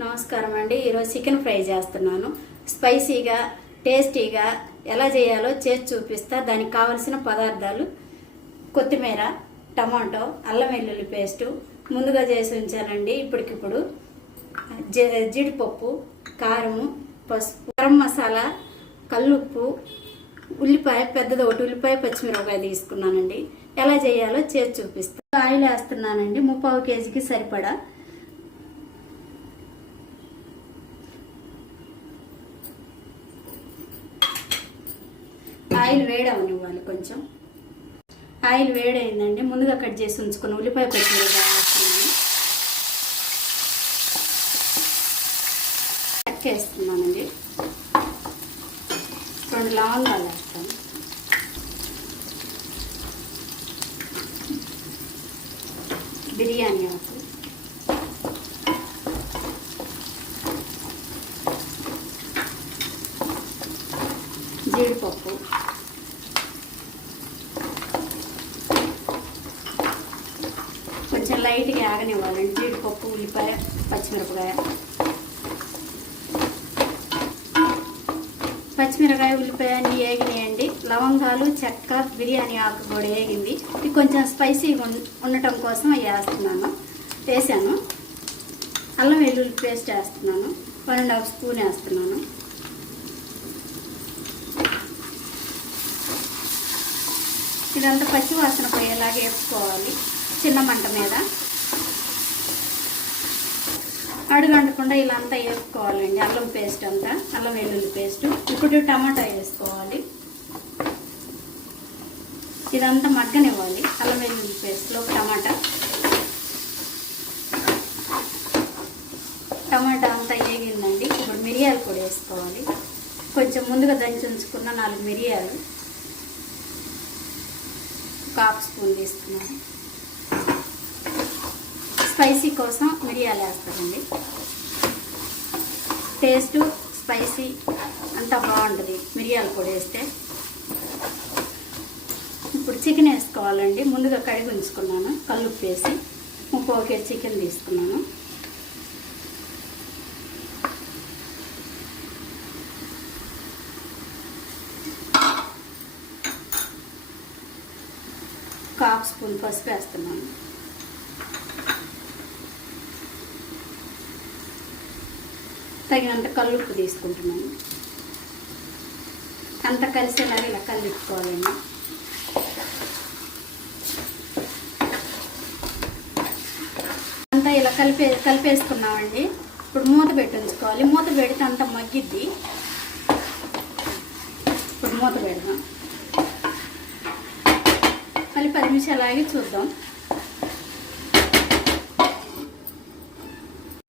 నమస్కారం అండి. ఈరోజు చికెన్ ఫ్రై చేస్తున్నాను. స్పైసీగా టేస్టీగా ఎలా చేయాలో చేసి చూపిస్తా. దానికి కావలసిన పదార్థాలు: కొత్తిమీర, టమాటో, అల్లం వెల్లుల్లి పేస్టు ముందుగా చేసి ఉంచానండి. ఇప్పటికిప్పుడు జీడిపప్పు, కారము, పసుపు, గరం మసాలా, కల్లుప్పు, ఉల్లిపాయ పెద్దది ఒకటి, ఉల్లిపాయ పచ్చిమిరపకాయ తీసుకున్నానండి. ఎలా చేయాలో చేసి చూపిస్తా. ఆయిల్ వేస్తున్నానండి 3/4 కేజీకి సరిపడా. ఆయిల్ వేడవనివ్వాలి. కొంచెం ఆయిల్ వేడైందండి. ముందుగా కట్ చేసి ఉంచుకున్న ఉల్లిపాయ పచ్చిమిరపకాయ వేస్తున్నాను. వేస్తున్నానండి. 2 లవంగాలు వేస్తాను. బిర్యానీ ఆకు, జీడిపప్పు, కొంచెం లైట్గా ఆగనివ్వాలండి. జీడిపప్పు, ఉల్లిపాయ, పచ్చిమిరపకాయ, ఉల్లిపాయ అన్నీ వేగినాయండి. లవంగాలు, చెక్క, బిర్యానీ ఆకు కూడా వేగింది. ఇది కొంచెం స్పైసీగా ఉండటం కోసం అవి వేసాను. అల్లం వెల్లుల్లి పేస్ట్ వేస్తున్నాను. 1.5 స్పూన్ వేస్తున్నాను. ఇదంతా పచ్చి వాసన పోయేలాగా వేసుకోవాలి చిన్న మంట మీద. అడుగంటకుండా ఇలా అంతా వేసుకోవాలండి. అల్లం పేస్ట్ అంతా, అల్లం వెల్లుల్లి పేస్ట్. ఇప్పుడు టమాటా వేసుకోవాలి. ఇదంతా మగ్గనివ్వాలి. అల్లం వెల్లుల్లి పేస్ట్లో టమాటా అంతా వేగిందండి. ఇప్పుడు మిరియాలు కూడా వేసుకోవాలి. కొంచెం ముందుగా దంచి ఉంచుకున్న 4 మిరియాలు, 1/2 స్పూన్ తీసుకున్నాను. స్పైసీ కోసం మిరియాలు వేస్తానండి. టేస్ట్ స్పైసీ అంతా బాగుంటుంది మిరియాలు పొడి వేస్తే. ఇప్పుడు చికెన్ వేసుకోవాలండి. ముందుగా కడిగి ఉంచుకున్నాను. కల్లుప్పు వేసి 3/4 కేజీ చికెన్ తీసుకున్నాను. ఒక 1/2 స్పూన్ పసుపు వేస్తున్నాను. తగినంత కల్లుప్పు తీసుకుంటున్నాను. అంతా కలిసేలాగా ఇలా కలుపుకోవాలండి. అంతా ఇలా కలిపేసుకున్నామండి. ఇప్పుడు మూత పెట్టి ఉంచుకోవాలి. మూత పెడితే అంతా మగ్గిద్ది. ఇప్పుడు మూత పెడదాం. మళ్ళీ 10 నిమిషాలు ఆగి చూద్దాం.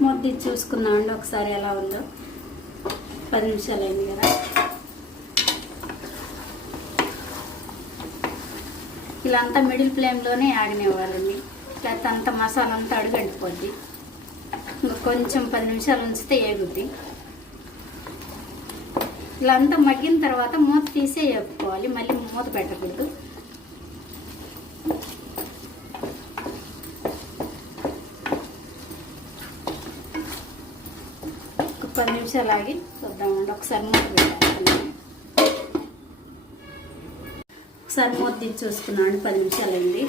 మూత చూసుకుందామండి ఒకసారి ఎలా ఉందో. 10 నిమిషాలు అయింది కదా. ఇలా అంతా మిడిల్ ఫ్లేమ్లోనే ఆగనివ్వాలండి. లేకపోతే అంత మసాలా అంతా అడుగంటిపోద్ది. కొంచెం 10 నిమిషాలు ఉంచితే ఏగుద్ది. ఇలా అంతా మగ్గిన తర్వాత మూత తీసే వేపుకోవాలి. మళ్ళీ మూత పెట్టకూడదు. ఒక 10 నిమిషాలు ఆగి చూద్దామండి. ఒకసారి మూత పెట్టేస్తున్నాను. ఒకసారి మూత తీసి చూసుకున్నాను. 10 నిమిషాలు అయింది.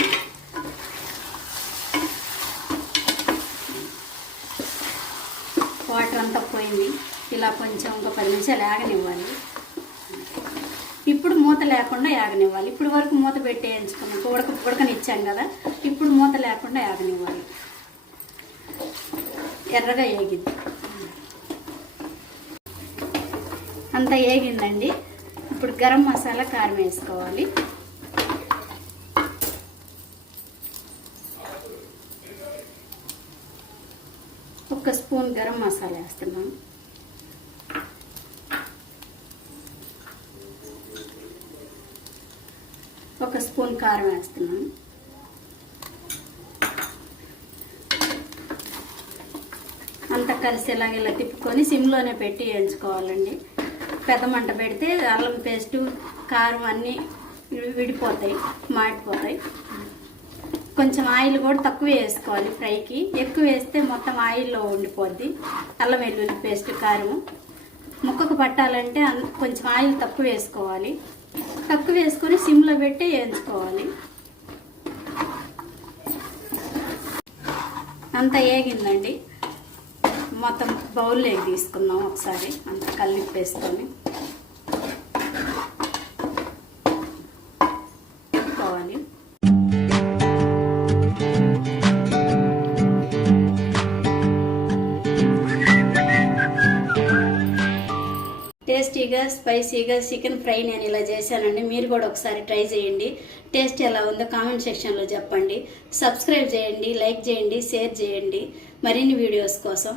వాటర్ అంతా పోయింది. ఇలా కొంచెం ఒక 10 నిమిషాలు ఆగనివ్వాలి. ఇప్పుడు మూత లేకుండా ఆగనివ్వాలి. ఇప్పుడు వరకు మూత పెట్టి వేయించుకున్నాం. ఉడకనిచ్చాం కదా. ఇప్పుడు మూత లేకుండా ఆగనివ్వాలి. ఎర్రగా వేగిద్ది. అంతా వేగిందండి. ఇప్పుడు గరం మసాలా, కారం వేసుకోవాలి. ఒక స్పూన్ గరం మసాలా వేస్తున్నాను. ఒక స్పూన్ కారం వేస్తున్నాను. అంతా కలిసేలాగా ఇలా తిప్పుకొని సిమ్లోనే పెట్టి వేయించుకోవాలండి. పెద్ద మంట పెడితే అల్లం పేస్టు, కారం అన్నీ విడిపోతాయి, మాడిపోతాయి. కొంచెం ఆయిల్ కూడా తక్కువ వేసుకోవాలి ఫ్రైకి. ఎక్కువ వేస్తే మొత్తం ఆయిల్లో ఉండిపోద్ది. అల్లం వెల్లుల్లి పేస్ట్, కారం ముక్కకు పట్టాలంటే కొంచెం ఆయిల్ తక్కువ వేసుకోవాలి. తక్కువ వేసుకొని సిమ్లో పెట్టి వేయించుకోవాలి. అంతా వేగిందండి. మొత్తం బౌల్లోకి తీసుకుందాం. ఒకసారి అంతా కలిపేసుకొని వేసుకోవాలి. టేస్టీగా స్పైసీగా చికెన్ ఫ్రై నేను ఇలా చేశానండి. మీరు కూడా ఒకసారి ట్రై చేయండి. టేస్ట్ ఎలా ఉందో కామెంట్ సెక్షన్లో చెప్పండి. సబ్స్క్రైబ్ చేయండి, లైక్ చేయండి, షేర్ చేయండి మరిన్ని వీడియోస్ కోసం.